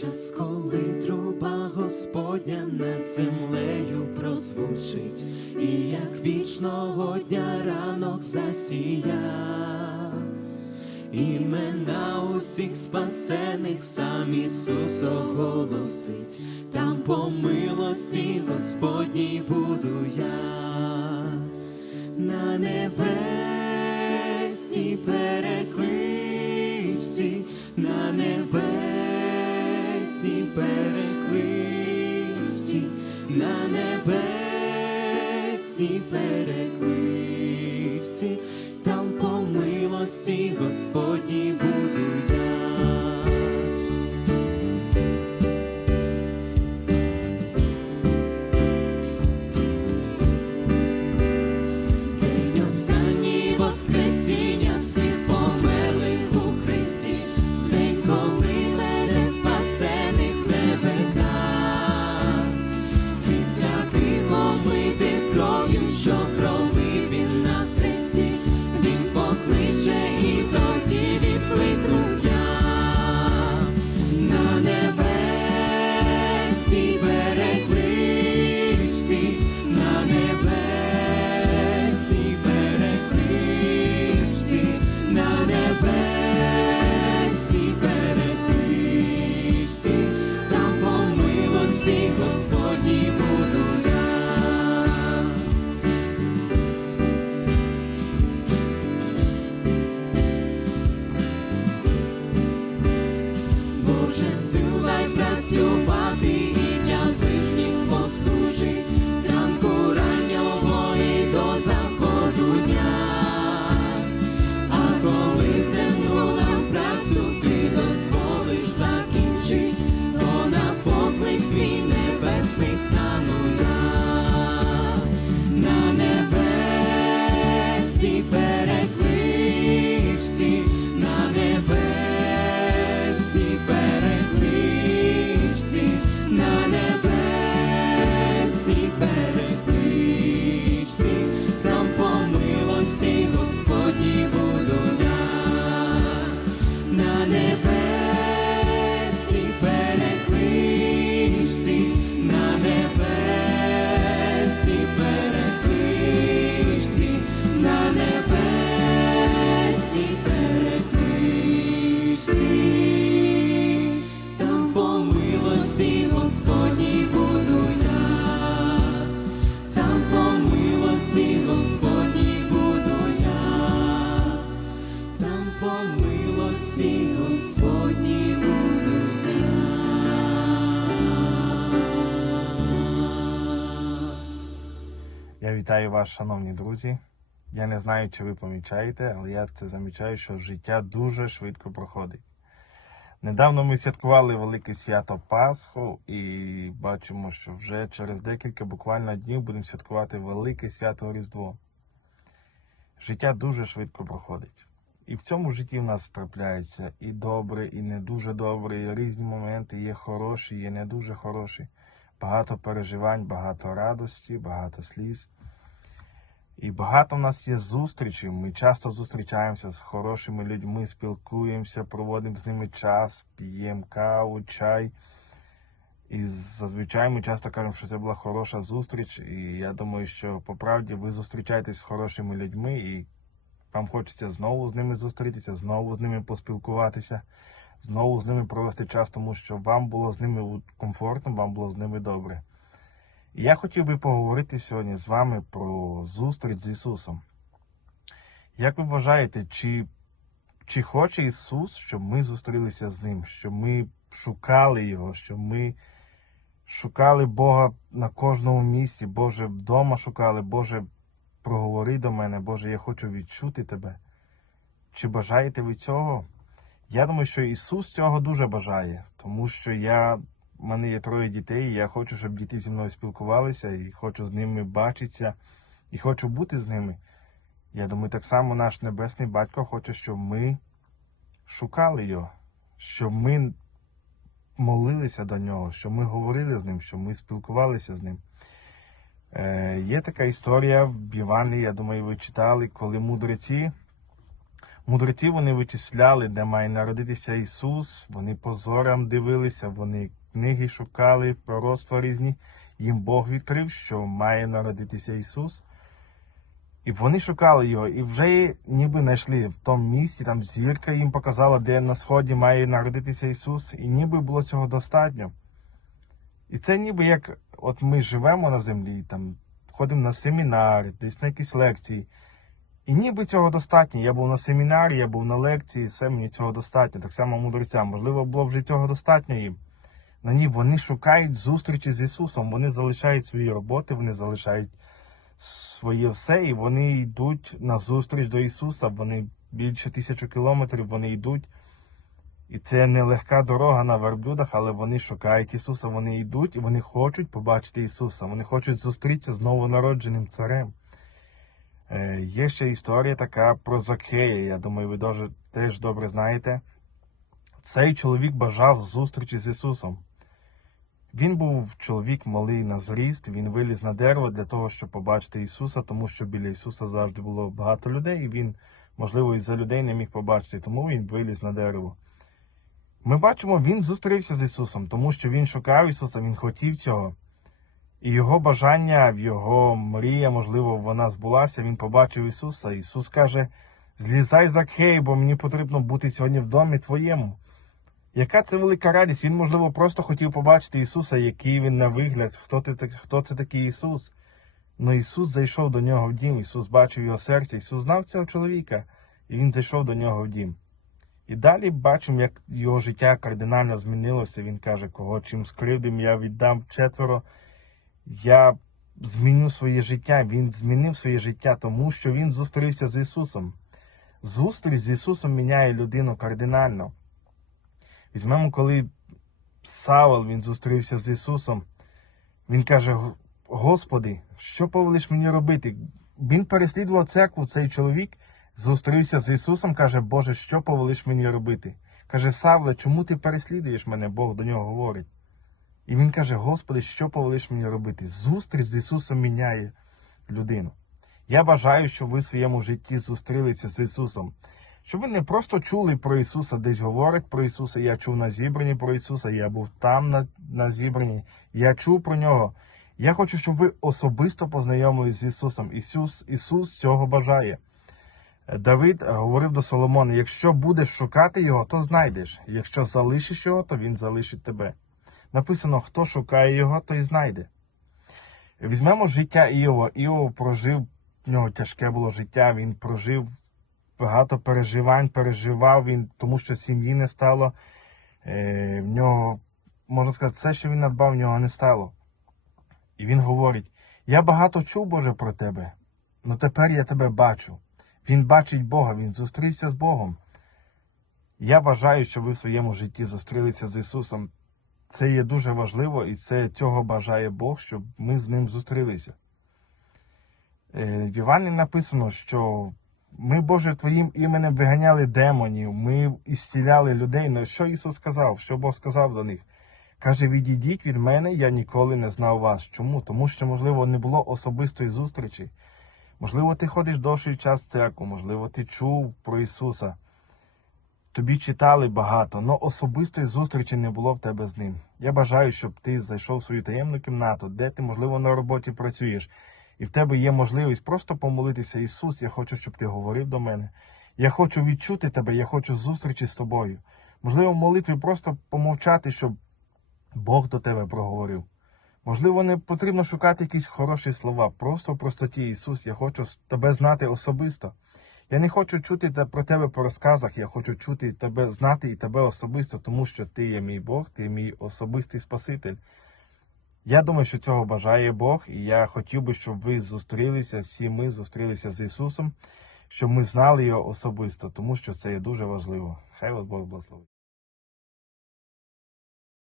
Час, коли труба Господня над землею прозвучить, і як вічного дня ранок засія, імена усіх спасених сам Ісус оголосить, там по милості Господній буду я. На небесній переклисті, переклисті, на небесній переклисті, там по милості Господній you show. Вітаю вас, шановні друзі. Я не знаю, чи ви помічаєте, але я це замічаю, що життя дуже швидко проходить. Недавно ми святкували велике свято Пасху і бачимо, що вже через декілька буквально днів будемо святкувати велике свято Різдво. Життя дуже швидко проходить. І в цьому житті в нас трапляється і добре, і не дуже добре, і різні моменти, є хороші, є не дуже хороші. Багато переживань, багато радості, багато сліз. І багато в нас є зустрічей. Ми часто зустрічаємося з хорошими людьми, спілкуємося, проводимо з ними час, п'ємо каву, чай. І зазвичай ми часто кажемо, що це була хороша зустріч. І я думаю, що по правді ви зустрічаєтесь з хорошими людьми, і вам хочеться знову з ними зустрітися, знову з ними поспілкуватися, знову з ними провести час, тому що вам було з ними комфортно, вам було з ними добре. Я хотів би поговорити сьогодні з вами про зустріч з Ісусом. Як ви вважаєте, чи, чи хоче Ісус, щоб ми зустрілися з Ним, щоб ми шукали Його, щоб ми шукали Бога на кожному місці, Боже, вдома шукали, Боже, проговори до мене, Боже, я хочу відчути Тебе. Чи бажаєте ви цього? Я думаю, що Ісус цього дуже бажає, тому що я у мене є троє дітей, і я хочу, щоб діти зі мною спілкувалися, і хочу з ними бачитися, і хочу бути з ними. Я думаю, так само наш Небесний Батько хоче, щоб ми шукали Його, щоб ми молилися до нього, щоб ми говорили з ним, щоб ми спілкувалися з ним. Е, є така історія в Євангелії, я думаю, ви читали, коли мудреці Мудреці вони вичисляли, де має народитися Ісус. Вони по зорам дивилися, вони книги шукали, пророцтва різні. Їм Бог відкрив, що має народитися Ісус. І вони шукали його, і вже ніби знайшли в тому місці, там зірка їм показала, де на сході має народитися Ісус, і ніби було цього достатньо. І це ніби як от ми живемо на землі, там ходимо на семінари, десь на якісь лекції. І ніби цього достатньо. Я був на семінарі, я був на лекції, все мені цього достатньо. Так само мудрецям. Можливо, було вже цього достатньо їм. На ні, вони шукають зустрічі з Ісусом, вони залишають свої роботи, вони залишають своє все, і вони йдуть на зустріч до Ісуса. Вони більше тисячу кілометрів вони йдуть. І це не легка дорога на верблюдах, але вони шукають Ісуса, вони йдуть і вони хочуть побачити Ісуса. Вони хочуть зустрітися з новонародженим царем. Е, є ще історія така про Закея. Я думаю, ви дуже, теж добре знаєте. Цей чоловік бажав зустрічі з Ісусом. Він був чоловік малий на зріст, він виліз на дерево для того, щоб побачити Ісуса, тому що біля Ісуса завжди було багато людей, і він, можливо, із-за людей не міг побачити, тому він виліз на дерево. Ми бачимо, він зустрівся з Ісусом, тому що він шукав Ісуса, він хотів цього. І його бажання, його мрія, можливо, вона збулася, він побачив Ісуса. Ісус каже: Злізай Закхей, бо мені потрібно бути сьогодні в домі твоєму. Яка це велика радість? Він, можливо, просто хотів побачити Ісуса, який він на вигляд, хто, ти, хто це такий Ісус. Но Ісус зайшов до нього в дім, Ісус бачив його серце, Ісус знав цього чоловіка, і Він зайшов до нього в дім. І далі бачимо, як його життя кардинально змінилося. Він каже, кого чим скривдим, я віддам четверо. Я зміню своє життя. Він змінив своє життя, тому що він зустрівся з Ісусом. Зустріч з Ісусом міняє людину кардинально. Візьмемо, коли Савол він зустрівся з Ісусом, він каже: Господи, що повелиш мені робити? Він переслідував церкву, цей чоловік зустрівся з Ісусом, каже, Боже, що повелиш мені робити? Каже, Савле, чому ти переслідуєш мене? Бог до нього говорить. І він каже: Господи, що повелиш мені робити? Зустріч з Ісусом міняє людину. Я бажаю, щоб ви в своєму житті зустрілися з Ісусом. Щоб ви не просто чули про Ісуса, десь говорять про Ісуса. Я чув на зібранні про Ісуса, я був там на, на зібранні, я чув про нього. Я хочу, щоб ви особисто познайомились з Ісусом. Ісус, Ісус цього бажає. Давид говорив до Соломона: якщо будеш шукати його, то знайдеш. Якщо залишиш його, то він залишить тебе. Написано: хто шукає його, той знайде. Візьмемо життя Іова. Іов прожив, в нього тяжке було життя, він прожив багато переживань, переживав він, тому що сім'ї не стало. Е, в нього, можна сказати, все, що він надбав, в нього не стало. І він говорить: Я багато чув, Боже, про тебе, але тепер я тебе бачу. Він бачить Бога, він зустрівся з Богом. Я бажаю, щоб ви в своєму житті зустрілися з Ісусом. Це є дуже важливо, і це цього бажає Бог, щоб ми з ним зустрілися. Е, В Івані написано, що ми, Боже, Твоїм іменем виганяли демонів, ми ісціляли людей. Ну що Ісус сказав? Що Бог сказав до них? Каже: відійдіть від мене, я ніколи не знав вас. Чому? Тому що, можливо, не було особистої зустрічі. Можливо, ти ходиш довший час в церкву, можливо, ти чув про Ісуса. Тобі читали багато, але особистої зустрічі не було в тебе з ним. Я бажаю, щоб ти зайшов в свою таємну кімнату, де ти, можливо, на роботі працюєш, і в тебе є можливість просто помолитися. Ісус, я хочу, щоб ти говорив до мене. Я хочу відчути тебе, я хочу зустрічі з тобою. Можливо, в молитві просто помовчати, щоб Бог до тебе проговорив. Можливо, не потрібно шукати якісь хороші слова. Просто в простоті Ісус, я хочу тебе знати особисто. Я не хочу чути про тебе по розказах, я хочу чути тебе, знати і тебе особисто, тому що ти є мій Бог, ти мій особистий Спаситель. Я думаю, що цього бажає Бог, і я хотів би, щоб ви зустрілися, всі ми зустрілися з Ісусом, щоб ми знали його особисто, тому що це є дуже важливо. Хай вас Бог благословить.